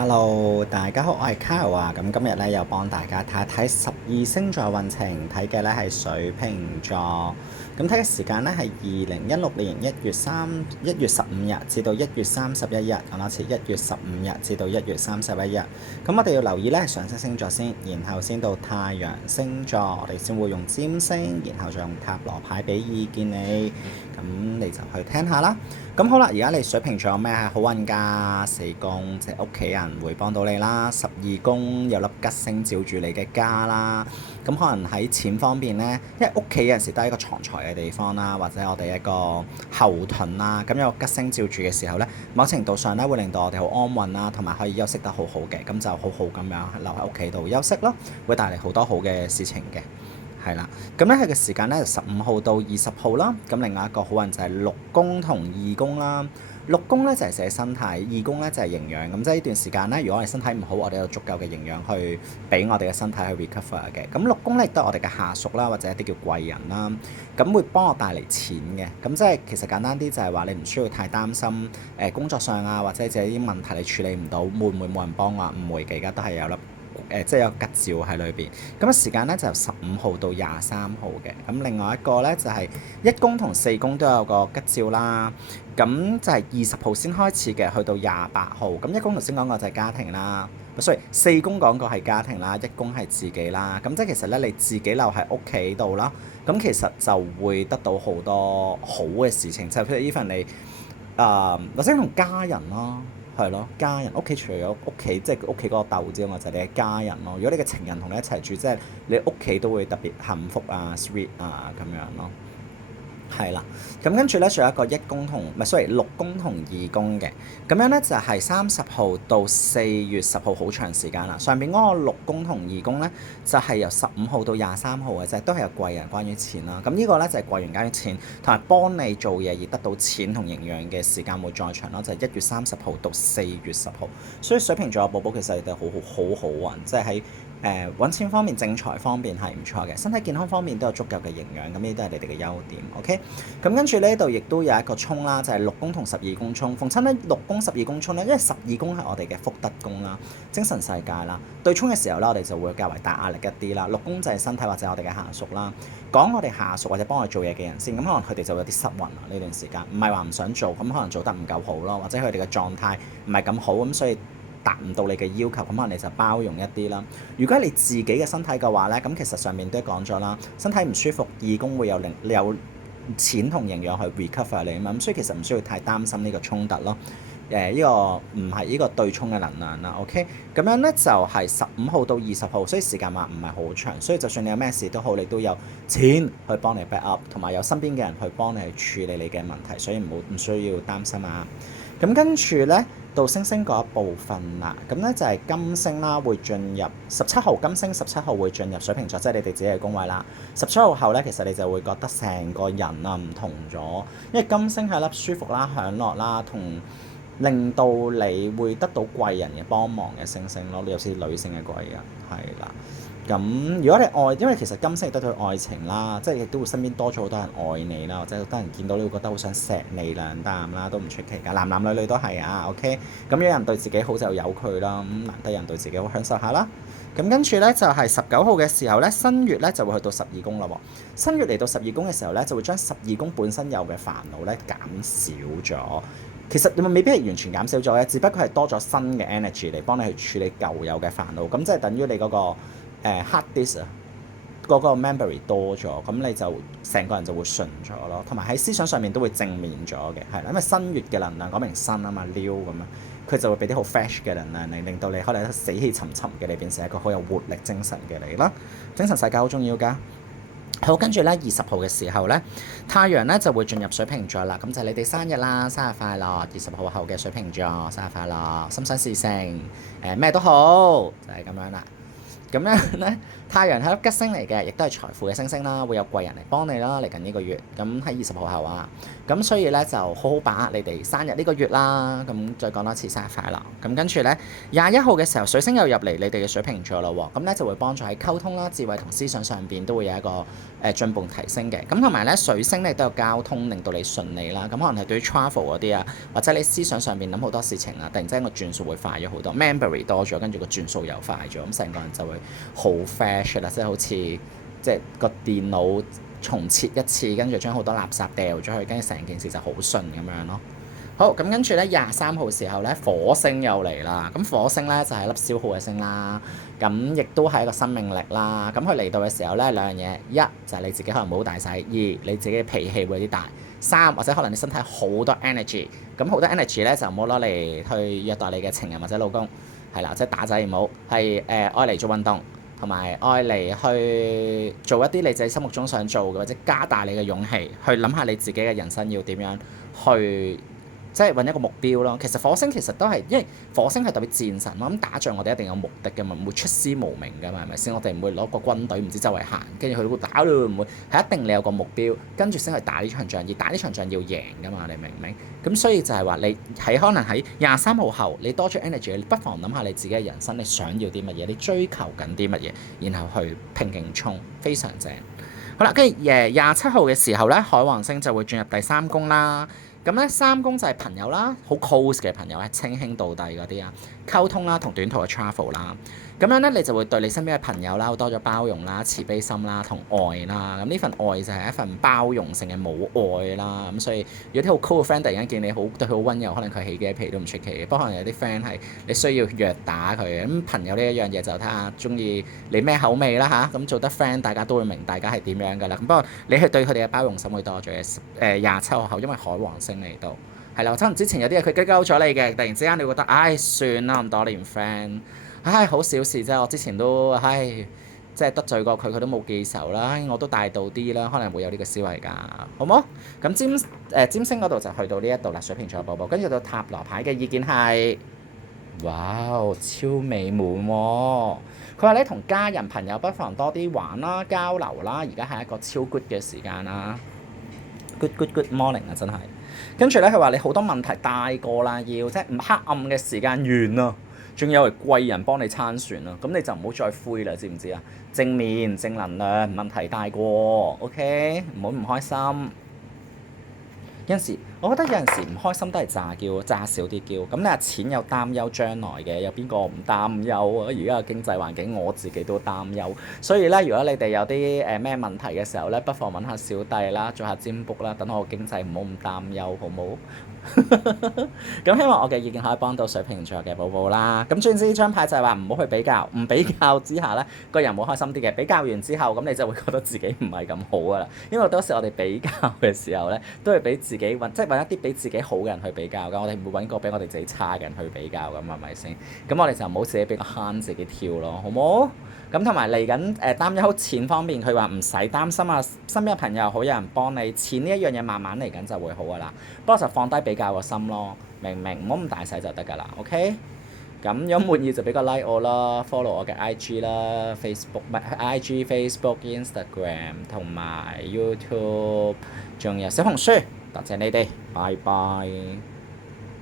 Hello，大家好，我係 Kyle 啊。咁今日咧又幫大家睇一睇12星座運程，睇嘅咧係水瓶座。咁睇嘅時間咧係2016年1月15日至到1月31日，講多次1月15日至到1月31日。咁我哋要留意咧係上升星座先，然後先到太陽星座，我哋先會用占星，然後再用塔羅牌俾意見你。咁你就去聽下啦。咁好啦，而家你水瓶座有咩係好運㗎？4宮即係屋企人會幫到你啦，12宮有粒吉星照住你嘅家啦。咁可能喺錢方面呢，因為屋企有陣時都係一個藏財嘅地方啦，或者我哋一個後盾啦。咁有吉星照住嘅時候呢，某程度上咧會令到我哋好安穩啦，同埋可以休息得好好嘅。咁就好好咁樣留喺屋企度休息咯，會帶嚟好多好嘅事情嘅。係啦，咁咧佢嘅時間咧就15號到20號啦。咁另外一個好運就係六宮同二宮啦。六宮咧就係寫身體，二宮咧就係營養。咁即係呢段時間咧，如果我哋身體唔好，我哋有足夠嘅營養去俾我哋嘅身體去 recover 嘅。咁六宮咧亦都係我哋嘅下屬啦，或者一啲叫貴人啦。咁會幫我帶嚟錢嘅。咁即係其實簡單啲就係話你唔需要太擔心工作上啊，或者自己啲問題你處理唔到，會唔會冇人幫我？唔會嘅，而家都係有粒。即係有吉兆喺裏邊，咁嘅時間咧就15號到23號嘅。咁另外一個咧就係一宮同四宮都有個吉兆啦。咁就係20號先開始嘅，去到28號。咁一宮頭先講過就係家庭啦，所以四宮講過係家庭啦，一宮係自己啦。咁即係其實咧你自己留喺屋企度啦，咁其實就會得到好多好嘅事情，就譬如 even 你或者同家人咯。係咯，家人屋企除咗屋企，即係屋企嗰個竇之外，就係你嘅家人咯。如果你嘅情人同你一齊住，即係你屋企都會特別幸福啊、sweet 啊咁樣咯。係啦，咁跟住咧，仲有一個一宮同唔係，sorry，六宮同二宮嘅，咁樣咧就係30號到4月10號，好長時間啦。上邊嗰個六宮同二宮咧，就係由15號到23號嘅啫，都係有貴人關於錢啦。咁呢個咧就係貴人關於錢，同埋幫你做嘢而得到錢同營養嘅時間會再長咯，就係1月30號到4月10號。所以水瓶座嘅寶寶其實你哋好運，即係喺揾錢方面、正財方面係唔錯嘅，身體健康方面都有足夠嘅營養，咁呢啲都係你哋嘅優點。OK，咁跟住呢度亦都有一個沖啦，就係六宮同12宮沖。逢親咧六宮12宮沖咧，因為12宮係我哋嘅福德宮啦、精神世界啦。對沖嘅時候咧，我哋就會較為大壓力一啲啦。六宮就係身體或者我哋嘅下屬啦。講我哋下屬或者幫我哋做嘢嘅人先，咁可能佢哋就會有啲失魂啊呢段時間，唔係話唔想做，咁可能做得唔夠好咯，或者佢哋嘅狀態唔係咁好，咁所以達唔到你嘅要求，咁可能你就包容一啲啦。如果係你自己嘅身體嘅話咧，咁其實上面都講咗啦，身體唔舒服，二宮會有錢同營養去 recover 你啊嘛，咁所以其實唔需要太擔心呢個衝突咯。呢個唔係呢個對沖嘅能量啦，OK，咁樣咧就係15號到20號，所以時間話唔係好長，所以就算你有咩事都好，你都有錢去幫你 back up，同埋有身邊嘅人去幫你去處理你嘅問題，所以唔需要擔心啊。咁跟住咧到星星嗰一部分啦，咁咧就係金星啦，會進入17號，金星17號會進入水瓶座，即係你哋自己嘅宮位啦。17號後咧，其實你就會覺得成個人啊唔同咗，因為金星係粒舒服啦、享樂啦，同令到你會得到貴人嘅幫忙嘅星星咯，尤其是女性嘅貴人，係啦。咁如果你愛，因為其實金星亦都對愛情啦，即係亦都會身邊多咗好多人愛你啦，或者好多人見到你會覺得好想錫你兩啖啦，都唔出奇㗎。男女都係啊，OK。咁有人對自己好就由佢啦，咁難得有人對自己好享受下啦。咁跟住咧就係19號嘅時候咧，新月咧就會去到12宮啦喎。新月嚟到12宮嘅時候咧，就會將12宮本身有嘅煩惱咧減少咗。其實你未必係完全減少咗嘅，只不過係多咗新嘅 energy 嚟幫你去處理舊有嘅煩惱。咁即係等於你嗰個hard disk 啊，嗰個 memory 多咗，咁你就成個人就會順咗咯，同埋喺思想上面都會正面咗嘅，係啦，因為新月嘅能量講明新啊嘛，new 咁樣，佢就會俾啲好 fresh 嘅能量嚟，令到你可能死氣沉沉嘅你變成一個好有活力精神嘅你啦。精神世界好重要㗎。好，跟住咧20號嘅時候咧，太陽咧就會進入水瓶座啦，咁就係你哋生日啦，生日快樂！20號後嘅水瓶座生日快樂，心想事成，咩都好，就係咁樣啦。咁樣咧，太陽係粒吉星嚟嘅，亦都係財富嘅星星啦，會有貴人嚟幫你啦。嚟緊呢個月，咁喺20號後啊，咁所以咧就好好把握你哋生日呢個月啦。咁再講多次生日快樂。咁跟住咧21號嘅時候，水星又入嚟你哋嘅水瓶座啦喎，咁咧就會幫助喺溝通啦、智慧同思想上邊都會有一個進步提升嘅。咁同埋咧水星咧都有交通，令到你順利啦。咁可能係對於 travel 嗰啲啊，或者你思想上邊諗好多事情啊，突然之間個轉數會快咗好多 memory 多咗，跟住個轉數又快咗，咁成個人就會好 fresh 啦，即係好似即係個電腦重設一次，跟住將好多垃圾掉咗去，跟住成件事就好順咁樣咯。好，咁跟住咧23號時候咧，火星又嚟啦。咁火星咧就係一粒消耗嘅星啦，咁亦都係一個生命力啦。咁佢嚟到嘅時候咧，兩樣嘢，一就係你自己可能冇大使，二你自己嘅脾氣會有啲大，三或者可能你身體好多 energy，咁好多 energy 咧就唔好攞嚟去虐待你嘅情人或者老公，係啦，即係打仔唔好，係愛嚟做運動，同埋愛嚟去做一啲你自己心目中想做嘅，或者加大你嘅勇氣去諗下你自己嘅人生要點樣去。即係揾一個目標咯。其實火星其實都係，因為火星係代表戰神嘛。咁打仗我哋一定有目的㗎嘛，唔會出師無名㗎嘛，係咪先？我哋唔會攞個軍隊唔知周圍行，跟住去到打都唔會，係一定你有個目標，跟住先去打呢場仗。而打呢場仗要贏㗎嘛，你明唔明？咁所以就係話你喺可能喺23號後，你多咗 energy，你不妨諗下你自己嘅人生，你想要啲乜嘢，你追求緊啲乜嘢，然後去拼勁衝，非常正。好啦，跟住27號嘅時候咧，海王星就會進入第3宮啦。咁咧3宮就係朋友啦，好 close 嘅朋友，係稱兄道弟嗰啲啊，溝通啦，同短途嘅 travel 啦。咁樣咧，你就會對你身邊嘅朋友啦，好多咗包容啦、慈悲心啦、同愛啦。咁呢份愛就係一份包容性嘅母愛啦。咁所以有啲好 cool 嘅 friend 突然間見你好對佢好溫柔，可能佢起雞皮都唔出奇嘅。不過可能有啲 friend 係你需要虐打佢嘅。咁朋友呢一樣嘢就睇下中意你咩口味啦吓，咁做得 friend，大家都會明大家係點樣噶啦。咁不過你去對佢哋嘅包容心會多咗嘅。27號後，因為海王星嚟到，係啦，可能之前有啲嘢佢激嬲咗你嘅，突然之間你會覺得唉算啦，咁多年 friend。唉，好小事啫！我之前都即係得罪過佢，佢都冇記仇啦。我都大度啲啦，可能會有呢個思維㗎，好冇？咁占星嗰度就去到呢一度啦，水瓶座寶寶。跟住到塔羅牌嘅意見係，哇，超美滿喎！佢話你同家人朋友不妨多啲玩啦、交流啦，而家係一個超 good 嘅時間啦。good morning 啊，真係。跟住咧，佢話你好多問題大過啦，要即係唔黑暗嘅時間完啦。仲有係貴人幫你參船啦，咁你就唔好再灰啦，知唔知啊？正面正能量，問題大過 ，OK，唔好唔開心。有陣時，我覺得有陣時唔開心都係詐嬌，詐少啲嬌。咁你話錢有擔憂將來嘅，有邊個唔擔憂啊？而家嘅經濟環境，我自己都擔憂。所以咧，如果你哋有啲咩問題嘅時候咧，不妨揾下小弟啦，做下占卜啦，等我經濟唔好咁擔憂，好冇？咁希望我嘅意見可以幫到水瓶座嘅寶寶啦。咁總之呢張牌就係話唔好去比較，唔比較之下咧，個人會開心啲嘅。比較完之後，咁你就會覺得自己唔係咁好噶啦。因為好多時我哋比較嘅時候咧，都係俾自己揾，即係揾一啲比自己好嘅人去比較噶。我哋唔會揾個比我哋自己差嘅人去比較咁，係咪先？咁我哋就唔好自己俾個慳自己跳咯，好冇？咁同埋嚟緊擔憂錢方面，佢話唔使擔心啊，身邊嘅朋友好有人幫你，錢呢一樣嘢慢慢嚟緊就會好噶啦。不過就放低比較個心咯，明唔明？唔好咁大細就得㗎啦 ，OK？咁如果滿意就俾個 like 我啦，follow 我嘅 IG 啦，Facebook 唔係 IG、Facebook、Instagram 同埋 YouTube，仲有小紅書，多謝你哋，拜拜。